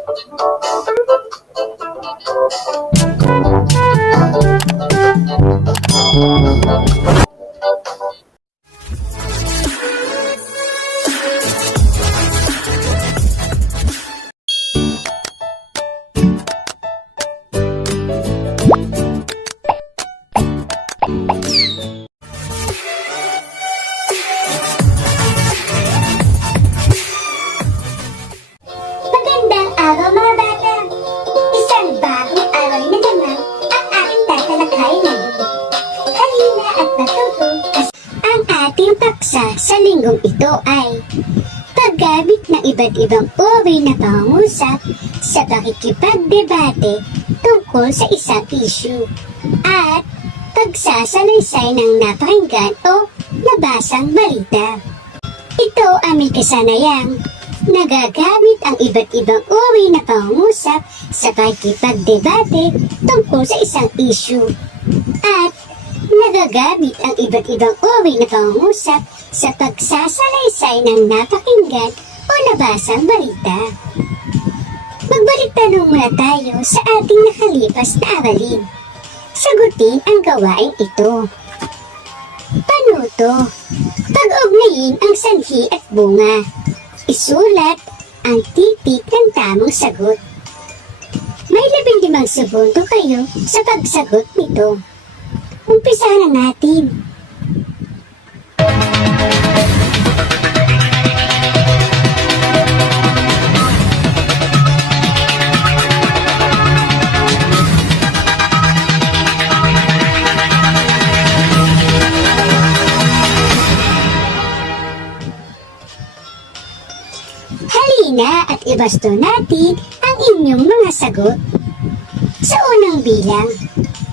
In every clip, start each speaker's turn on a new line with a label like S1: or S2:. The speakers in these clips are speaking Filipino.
S1: Magandang araw mga bata! Isang bagong araw na naman ang aking tatalakay ngayon. Halina at matuto kasi ang ating paksa sa linggong ito ay paggamit ng iba't ibang uri na pangungusap sa pakikipagdebate tungkol sa isang issue at pagsasalaysay ng napakinggan o nabasang balita. Ito ang may kasanayang nagagamit ang iba't ibang uri na pangungusap sa pakikipagdebate tungkol sa isang issue. At nagagamit ang iba't ibang uri na pangungusap sa pagsasalaysay ng napakinggan o nabasang balita. Magbalik tanong muna tayo sa ating nakalipas na aralin. Sagutin ang gawain ito. Panuto. Pag-ugnayin ang sanhi at bunga. Isulat ang titik ng tamang sagot. May labing limang segundo kayo sa pagsagot nito. Umpisa na natin. Halina at ibasto natin ang inyong mga sagot. Sa unang bilang, ang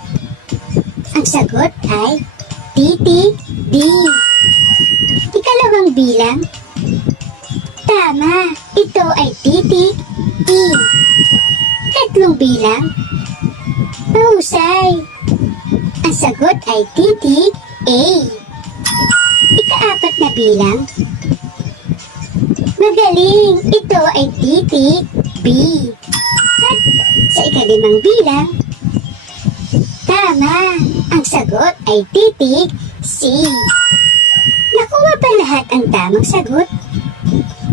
S1: sagot ay D. Ikalawang bilang, tama, ito ay titik E. Tatlong bilang, mahusay. Ang sagot ay titik A. Ikaapat na bilang, Magaling! Ito ay titik B. At sa ikalimang bilang, tama! Sagot ay titik C. Nakuha ba lahat ang tamang sagot?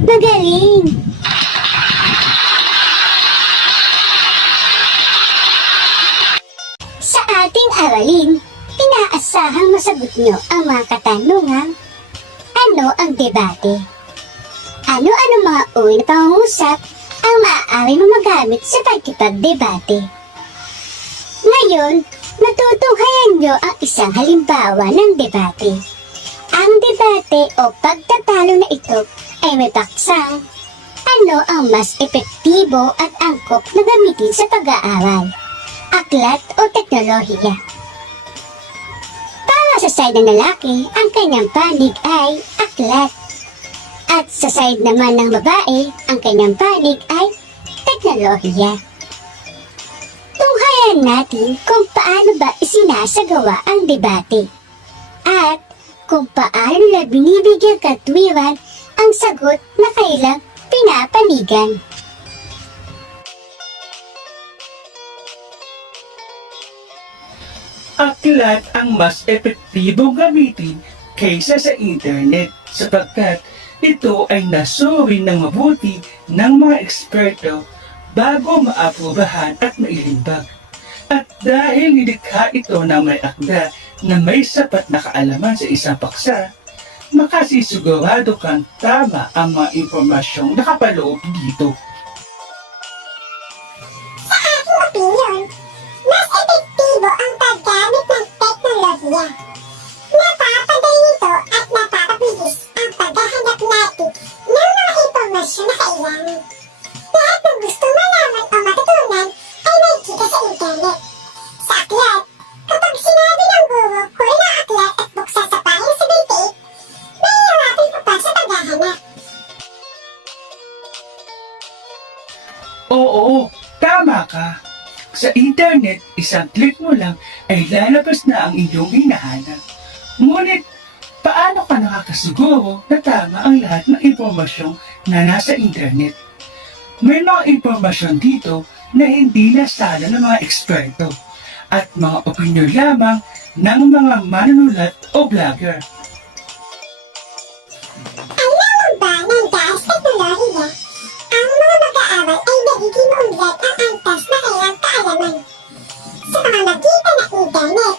S1: Magaling! Sa ating aralin, inaasahang masagot nyo ang mga katanungan. Ano ang debate? Ano-ano mga uri na pangungusap ang maaari mo magamit sa pagkipagdebate? Ngayon, natutunghayan nyo ang isang halimbawa ng debate. Ang debate o pagtatalo na ito ay may paksang ano ang mas epektibo at angkop na gamitin sa pag-aaral, aklat o teknolohiya. Para sa side ng lalaki, ang kanyang panig ay aklat. At sa side naman ng babae, ang kanyang panig ay teknolohiya. Tunghayan natin kung paano ba isinasagawa ang debate. At kung paano nila binibigyan katwiran ang sagot na kailang pinapanigan.
S2: aklat ang mas epektibong gamitin kaysa sa internet sapagkat ito ay nasuri ng mabuti ng mga eksperto bago maaprubahan at mailimbag. At dahil nilikha ito ng may akda na may sapat na kaalaman sa isang paksa, makasisigurado kang tama ang mga impormasyong nakapaloob dito.
S1: Sa aking opinion, mas epektibo ang paggamit ng teknolohiya. Napapaday nito at napapabilis ang paghahanap natin ng mga impormasyon na kailangan. Sa internet. Sa aklat, kapag sinabi ng guro, huli ng aklat at buksan sa pahina 78, mahihirapan ka pa sa paghahanap.
S2: Oo, tama ka. Sa internet, isang click mo lang ay lalabas na ang iyong hinahanap. Ngunit, paano ka nakakasiguro na tama ang lahat ng impormasyong na nasa internet? May mga impormasyon dito na hindi nasala ng mga eksperto at mga opinyon lamang ng mga manunulat o vlogger.
S1: Alam mo ba dahil sa teknolohiya, ang mga mag-aaral ay nagiging maunlad ang antas na kailang kaalaman. Sa mga nakita na internet,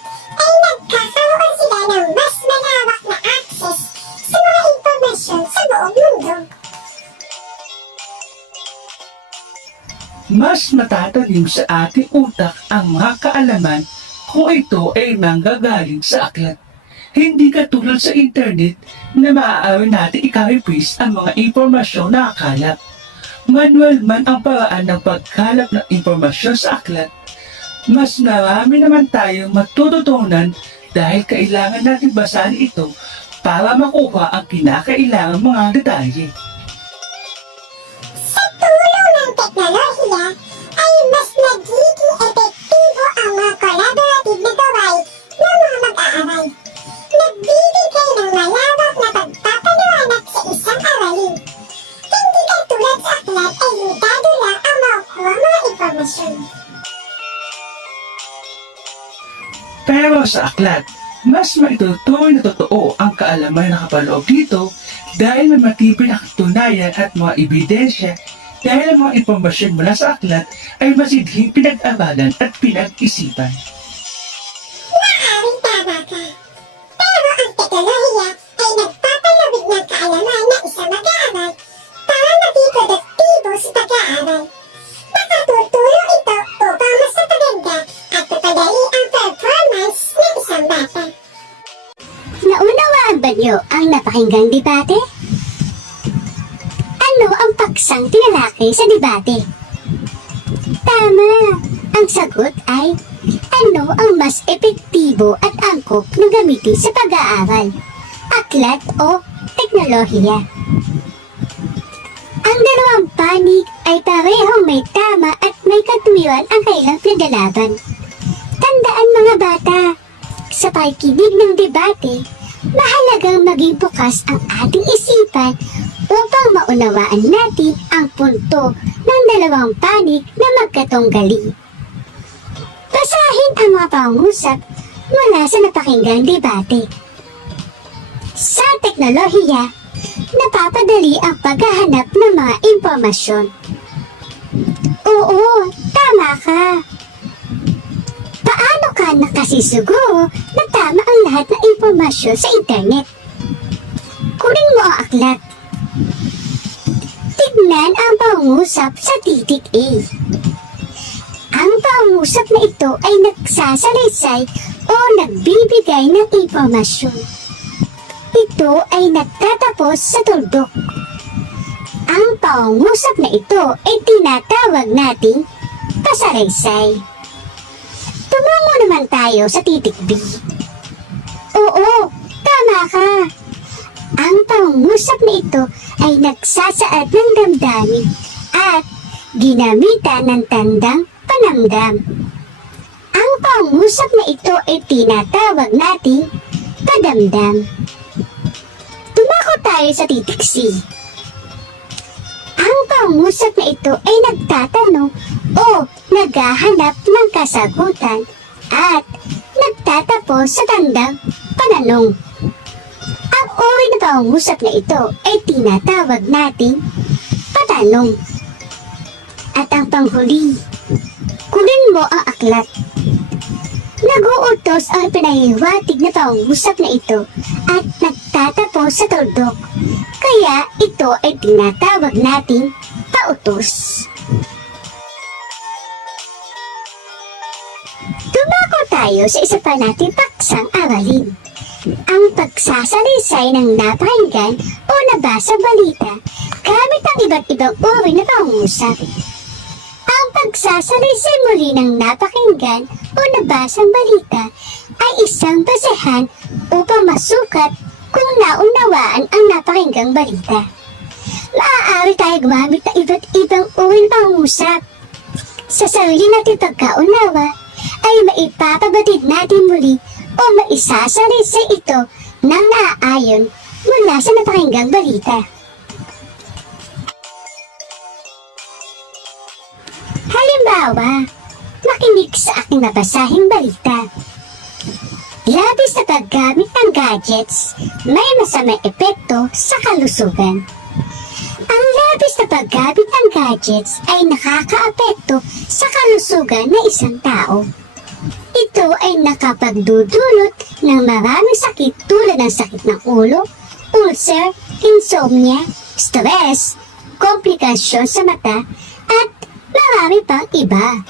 S1: Mas
S2: matatanim sa ating utak ang mga kaalaman kung ito ay nanggagaling sa aklat. Hindi katulad sa internet na maaari natin i-copy-paste ang mga impormasyon na akalat. Manual man ang paraan ng pagkalap ng impormasyon sa aklat, mas marami naman tayong matututunan dahil kailangan natin basahin ito para makuha ang kinakailangan mga detalye.
S1: Ang mga collaborative na gawain ng mga mag-aaral. Nagbibigay ng malawak na pagpapaliwanag sa isang aralin. Hindi katulad sa aklat ay limitado lang ang makukuha mga impormasyon.
S2: Pero sa aklat, mas maitutuloy na totoo ang kaalaman na nakapaloob dito dahil may matibay na katunayan at mga ebidensya dahil ang mga impormasyon mula sa aklat ay masidhing pinag-aralan at pinag-isipan.
S1: Maaaring tama ka. Pero ang teknolohiya ay nagpapalawig ng kaalaman ng isang mag-aaral para maging produktibo sa pag-aaral. Nakatutulong ito upang mas mapaganda at mapadali ang performance ng isang bata. Naunawaan ba niyo ang napakinggang debate? Ang paksang tinalakay sa debate? Tama! Ang sagot ay ano ang mas epektibo at angkop na gamitin sa pag-aaral? Aklat o teknolohiya? Ang dalawang panig ay parehong may tama at may katuwiran ang kailang pinagalaban. Tandaan mga bata, sa pakikinig ng debate, mahalagang maging bukas ang ating isipan upang maunawaan natin ang punto ng dalawang panig na magkatunggali. Basahin ang mga pangusap mula sa napakinggang debate. Sa teknolohiya, napapadali ang paghahanap ng mga impormasyon. Oo, tama ka. Paano ka nakasisiguro na tama ang lahat ng impormasyon sa internet? Kunin mo ang aklat. Tignan ang pangusap sa titik A. Ang pangusap na ito ay nagsasalaysay o nagbibigay ng impormasyon. Ito ay nagtatapos sa tuldok. Ang pangusap na ito ay tinatawag nating pasalaysay. Tumungo naman tayo sa titik B. Oo, tama ka. Ang pangusap na ito ay nagsasaad ng damdamin at ginamitan ng tandang panamdam. Ang pangusap na ito ay tinatawag nating padamdam. Tumako tayo sa titik C. Ang pangusap na ito ay nagtatanong o naghahanap ng kasagutan at nagtatapos sa tandang pananong. Uri na pangusap na ito ay tinatawag nating patanong. At ang panghuli, kunin mo ang aklat. Naguutos ang pinahiwatig na pangusap na ito at nagtatapos sa tuldok. Kaya ito ay tinatawag nating pautos. Tumako tayo sa isa pa nating paksang aralin. Ang pagsasalaysay ng napakinggan o nabasa balita gamit ang iba't ibang uri na pangusap. Ang pagsasalaysay muli ng napakinggan o nabasang balita ay isang basehan upang masukat kung naunawaan ang napakinggang balita. Maaari tayo gumamit ng iba't ibang uri ng pangusap. Sa sarili natin pagkaunawa ay maipapabatid natin muli o maisasalaysay ito ng naaayon mula sa napakinggang balita. Halimbawa, makinig sa aking nabasahing balita. Labis na paggamit ng gadgets may masamang epekto sa kalusugan. Ang labis na paggamit ng gadgets ay nakakaapekto sa kalusugan ng isang tao. Ito ay nakapagdudulot ng maraming sakit tulad ng sakit ng ulo, ulcer, insomnia, stress, komplikasyon sa mata, at marami pang iba.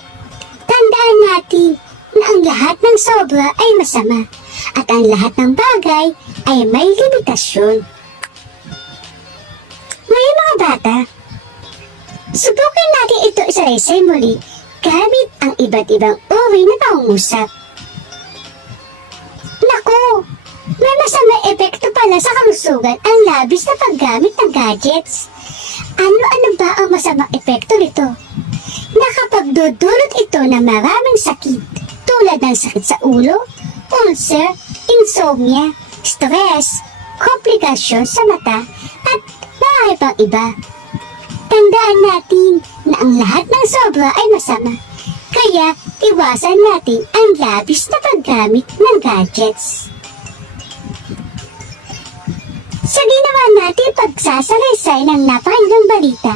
S1: Tandaan natin na ang lahat ng sobra ay masama at ang lahat ng bagay ay may limitasyon. Ngayon mga bata, subukan natin ito isa-isay muli gamit ang iba't ibang uri na pangungusap. Naku! May masamang epekto pala sa kalusugan ang labis na paggamit ng gadgets. Ano-ano ba ang masamang epekto nito? Nakapagdudulot ito ng maraming sakit tulad ng sakit sa ulo, ulcer, insomnia, stress, komplikasyon sa mata, at marami pang iba. Tandaan natin na ang lahat ng sobra ay masama. Kaya iwasan natin ang labis na paggamit ng gadgets. Sa ginawa natin pagsasalaysay ng napakinggang balita,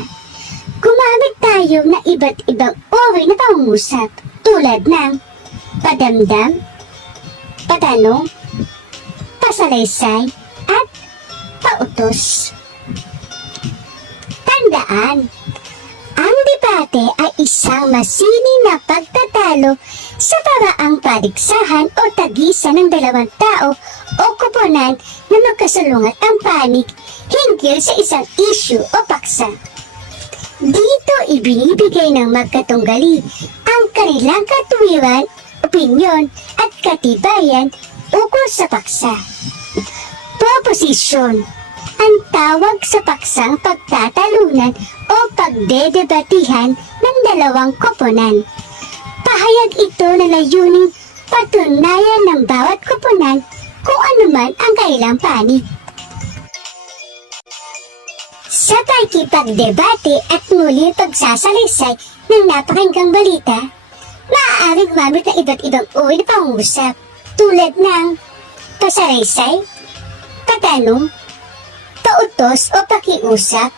S1: gumamit tayo ng iba't ibang uri na pangungusap tulad ng padamdam, patanong, pasalaysay, at pautos. Tandaan, ang debate ay isang masining na pagtatalo sa paraang paligsahan o tagisan ng dalawang tao o koponan na magkasalungat ang panig hinggil sa isang issue o paksa. Dito ibinibigay ng magkatunggali ang kanilang katuwiran, opinyon at katibayan ukol sa paksa. Proposition ang tawag sa paksang pagtatalunan o pagdedebatihan ng dalawang koponan. Pahayag ito na layuning patunayan ng bawat koponan kung anuman ang kailang panig. Sa pagkipagdebate at muli pagsasalaysay ng napakinggang balita, maaaring gumamit ng iba't ibang uri na pangungusap tulad ng pasalaysay, patanong, pautos o pakiusap,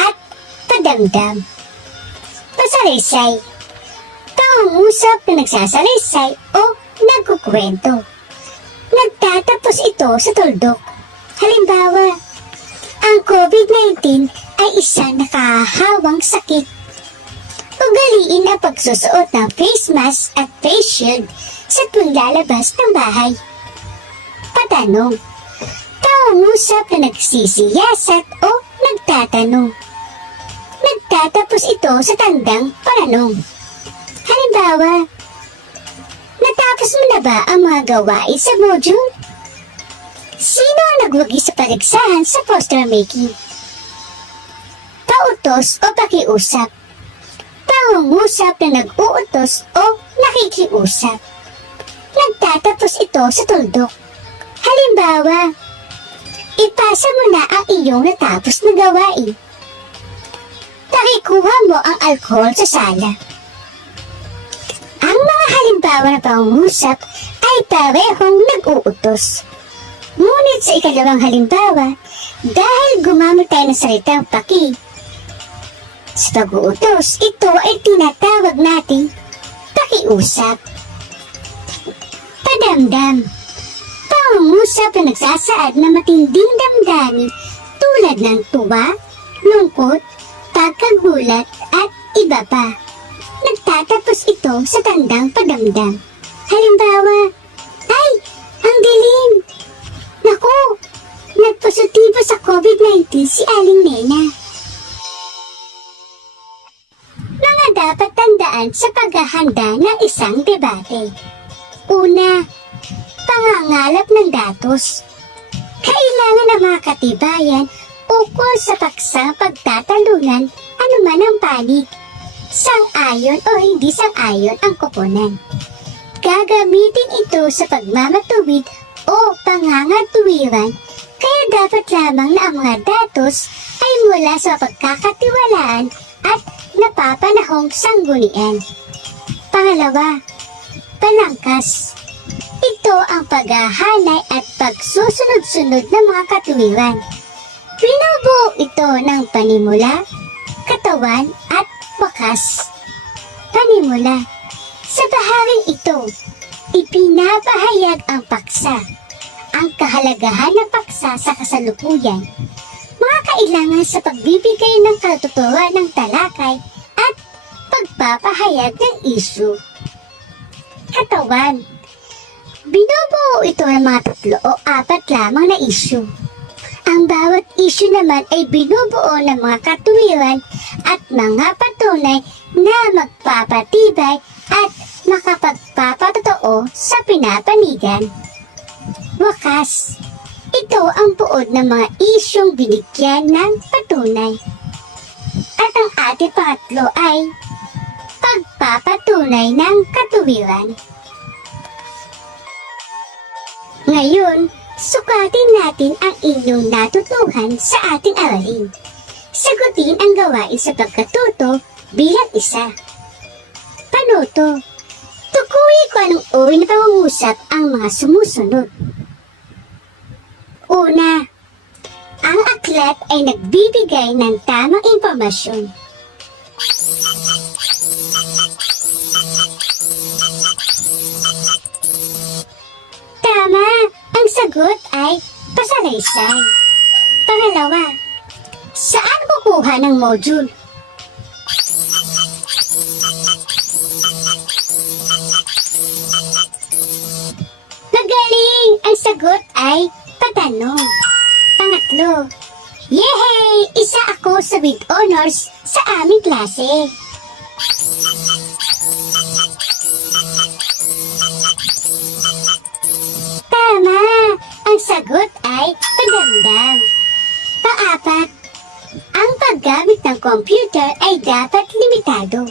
S1: at padamdam. Pasalaysay, pangungusap na nagsasalaysay o nagkukwento. Nagtatapos ito sa tuldok. Halimbawa, ang COVID-19 ay isang nakahawang sakit. Ugaliin ang pagsusuot ng face mask at face shield sa tuwing lalabas ng bahay. Patanong, pangungusap na nagsisiyasat o nagtatanong. Nagtatapos ito sa tandang paranong. Halimbawa, natapos mo na ba ang mga gawain sa module? Sino ang nagwagi sa paligsahan sa poster making? Pautos o pakiusap? Pangungusap na nag-uutos o nakikiusap? Nagtatapos ito sa tuldok. Halimbawa, ipasa mo na ang iyong natapos na gawain. Pakikuha mo ang alkohol sa sala. Ang mga halimbawa na pangungusap ay parehong nag-uutos. Ngunit sa ikalawang halimbawa, dahil gumamit tayo ng salitang paki, sa pag-uutos, ito ay tinatawag nating pakiusap. Padamdam. Pangungusap na nagsasaad na matinding damdamin tulad ng tuwa, lungkot, pagkagulat at iba pa. Nagtatapos ito sa tandang padamdam. Halimbawa, ay, ang dilim! Naku, nagpositibo sa COVID-19 si Aling Nena. Mga dapat tandaan sa paghahanda ng isang debate. Una, pangangalap ng datos. Kailangan ng mga katibayan ukol sa paksang pagtatalunan anuman ang panig. Sang-ayon o hindi sang-ayon ang koponan. Gagamitin ito sa pagmamatuwid o pangangatuwiran kaya dapat lamang na ang mga datos ay mula sa pagkakatiwalaan at napapanahong sanggunian. Pangalawa, palangkas. Ito ang paghahanay at pagsusunod-sunod ng mga katuwiran. Binubuo ito ng panimula, katawan at wakas. Panimula. Sa bahaging ito, ipinapahayag ang paksa, ang kahalagahan ng paksa sa kasalukuyan, mga kailangan sa pagbibigay ng katotohanan ng talakay at pagpapahayag ng isyu. Katawan. Binubuo ito ng mga tatlo o apat lamang na isyu. Ang bawat isyu naman ay binubuo ng mga katuwiran at mga patunay na magpapatibay at makapagpapatotoo sa pinapanigan. Wakas, ito ang buod ng mga isyong binigyan ng patunay. At ang ating pangatlo ay pagpapatunay ng katuwiran. Ngayon, sukatin natin ang inyong natutuhan sa ating aralin. Sagutin ang gawain sa pagkatuto bilang isa. Panuto. Tukuyi ko anong uri na pangungusap ang mga sumusunod. Una, ang aklat ay nagbibigay ng tamang impormasyon. Sagot ay pasalaysay. Pangalawa, saan kukuha ng module? Magaling! Ang sagot ay patanong. Pangatlo, Yehey! Isa ako sa with honors sa aming klase. Sagot ay padamdam. Paapat, ang paggamit ng computer ay dapat limitado.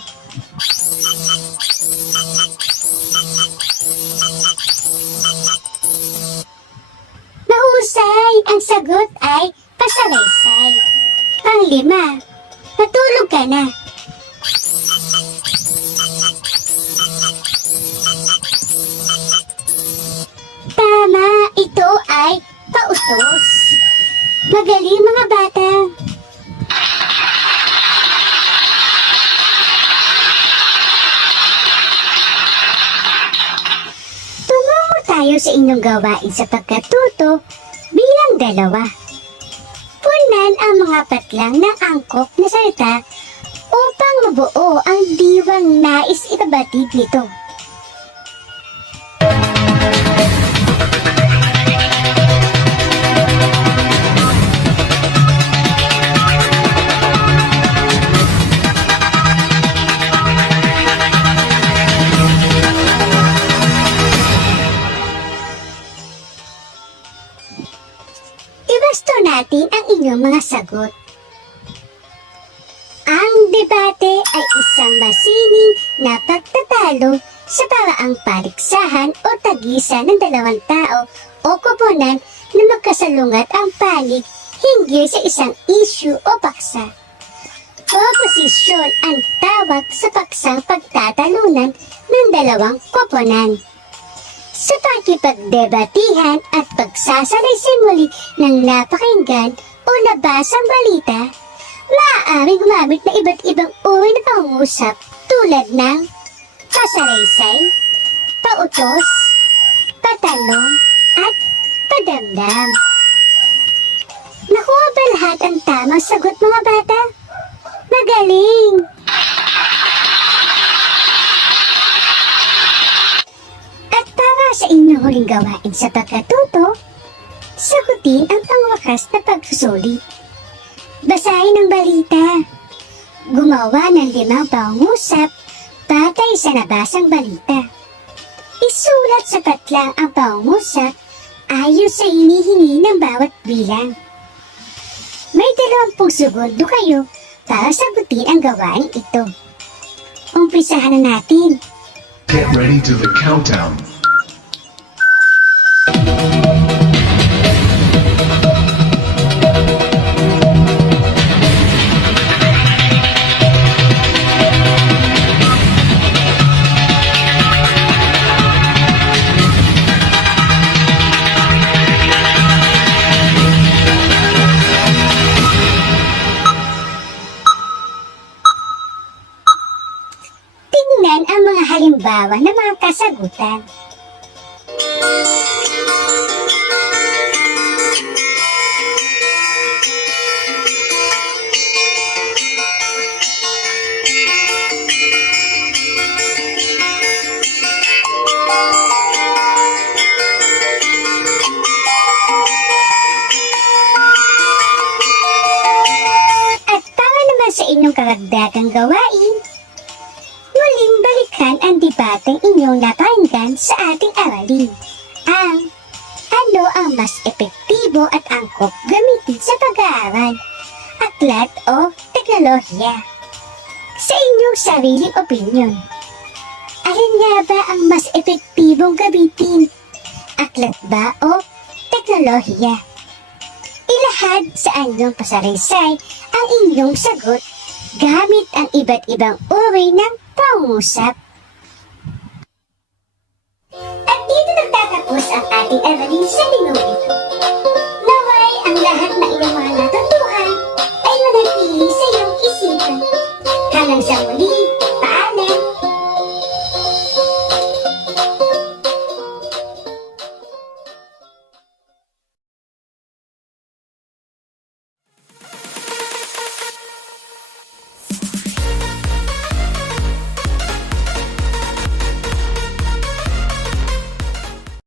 S1: Mahusay! Ang sagot ay pasalaysay. Panglima, matulog ka na. Magaling mga bata. Tumungo tayo sa inyong gawain sa pagkatuto bilang dalawa. Punan ang mga patlang ng angkop na salita upang mabuo ang diwang nais ipabatid nito. Inyong mga sagot. Ang debate ay isang masining na pagtatalo sa paraang paliksahan o tagisan ng dalawang tao o koponan na magkasalungat ang panig hinggil sa isang issue o paksa. Oposisyon ang tawag sa paksang pagtatalunan ng dalawang koponan sa pakipagdebatihan at pagsasalaysay muli ng napakinggan o nabasang balita, maaaring gumamit ng iba't ibang uri na pangungusap tulad ng pasalaysay, pautos, patanong, at padamdam. Nakuha ba lahat ang tamang sagot mga bata? Magaling! At para sa inyong huling gawain sa pagkatuto, sagutin ang pangwakas na pagsusuli. Basahin ang balita. Gumawa ng limang pangusap batay sa nabasang balita. Isulat sa patlang ang pangusap ayon sa hinihingi ng bawat bilang. May dalawampung segundo kayo para sagutin ang gawain ito. Umpisahan na natin.
S3: Get ready to the countdown.
S1: Kasagutan. At para naman sa inyong karagdagang gawain, ang debateng inyong napakinggan sa ating aralin. Ang ano ang mas epektibo at angkop gamitin sa pag-aaral, aklat o teknolohiya. Sa inyong sariling opinyon, alin nga ba ang mas epektibong gamitin? Aklat ba o teknolohiya? Ilahad sa inyong pasaraysay ang inyong sagot gamit ang iba't ibang uri ng pangusap. ating Evelyn Seminole. Naway ang lahat na iyong mga natutuhan ay manatili sa iyong isipan. Hanggang sa muli.